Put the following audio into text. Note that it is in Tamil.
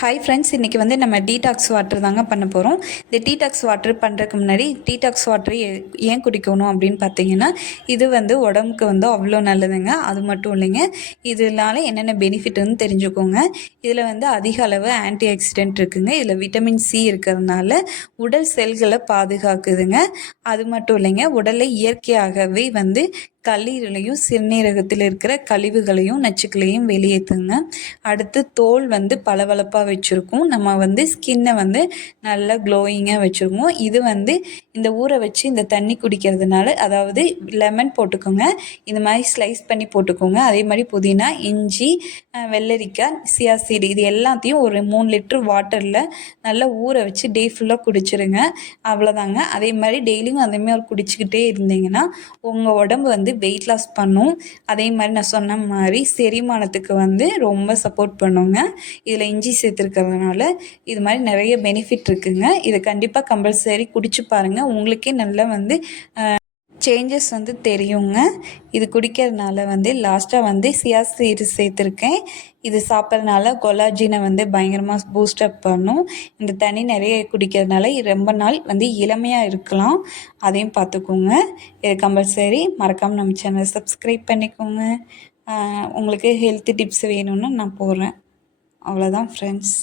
ஹாய் ஃப்ரெண்ட்ஸ், இன்றைக்கி வந்து நம்ம டீடாக்ஸ் வாட்டர் தாங்க பண்ண போகிறோம். இந்த டீடாக்ஸ் வாட்டர் பண்ணுறதுக்கு முன்னாடி டீடாக்ஸ் வாட்டர் ஏன் குடிக்கணும் அப்படின்னு பார்த்தீங்கன்னா, இது வந்து உடம்புக்கு வந்து அவ்வளோ நல்லதுங்க. அது மட்டும் இல்லைங்க, இதனால என்னென்ன பெனிஃபிட் வந்து தெரிஞ்சுக்கோங்க. இதில் வந்து அதிக அளவு ஆன்டி ஆக்சிடென்ட் இருக்குதுங்க. இதில் விட்டமின் சி இருக்கிறதுனால உடல் செல்களை பாதுகாக்குதுங்க. அது மட்டும் இல்லைங்க, உடலை இயற்கையாகவே வந்து கல்லீரலையும் சிறுநீரகத்தில் இருக்கிற கழிவுகளையும் நச்சுக்களையும் வெளியேற்றுங்க. அடுத்து தோல் வந்து பளபளப்பாக வச்சுருக்கும். நம்ம வந்து ஸ்கின்னை வந்து நல்லா க்ளோயிங்காக வச்சுருக்கோம். இது வந்து இந்த ஊற வச்சு இந்த தண்ணி குடிக்கிறதுனால, அதாவது லெமன் போட்டுக்கோங்க, இந்த மாதிரி ஸ்லைஸ் பண்ணி போட்டுக்கோங்க. அதே மாதிரி புதினா, இஞ்சி, வெள்ளரிக்காய், சியா சீடு இது எல்லாத்தையும் ஒரு 3 லிட்டர் வாட்டரில் நல்லா ஊற வச்சு டே ஃபுல்லாக குடிச்சிருங்க. அவ்வளோதாங்க. அதே மாதிரி டெய்லியும் அதேமாதிரி குடிச்சிக்கிட்டே இருந்தீங்கன்னா உங்கள் உடம்பு வந்து வெயிட் லாஸ் பண்ணும். அதே மாதிரி நான் சொன்ன மாதிரி செரிமானத்துக்கு வந்து ரொம்ப சப்போர்ட் பண்ணுங்க. இதில் இஞ்சி சேர்த்துருக்கிறதுனால இது மாதிரி நிறைய பெனிஃபிட் இருக்குங்க. இதை கண்டிப்பாக கம்பல்சரி குடிச்சு பாருங்கள். உங்களுக்கே நல்லா வந்து சேஞ்சஸ் வந்து தெரியுங்க. இது குடிக்கிறதுனால வந்து லாஸ்ட்டாக வந்து சியா சீடு சேர்த்துருக்கேன். இது சாப்பிட்றதுனால கொலாஜினை வந்து பயங்கரமாக பூஸ்டப் பண்ணும். இந்த தண்ணி நிறைய குடிக்கிறதுனால ரொம்ப நாள் வந்து இளமையாக இருக்கலாம். அதையும் பார்த்துக்கோங்க. இது கம்பல்சரி மறக்காமல் நம்ம சேனலை சப்ஸ்கிரைப் பண்ணிக்கோங்க. உங்களுக்கு ஹெல்த் டிப்ஸ் வேணும்னு நான் போடுறேன். அவ்வளோதான் ஃப்ரெண்ட்ஸ்.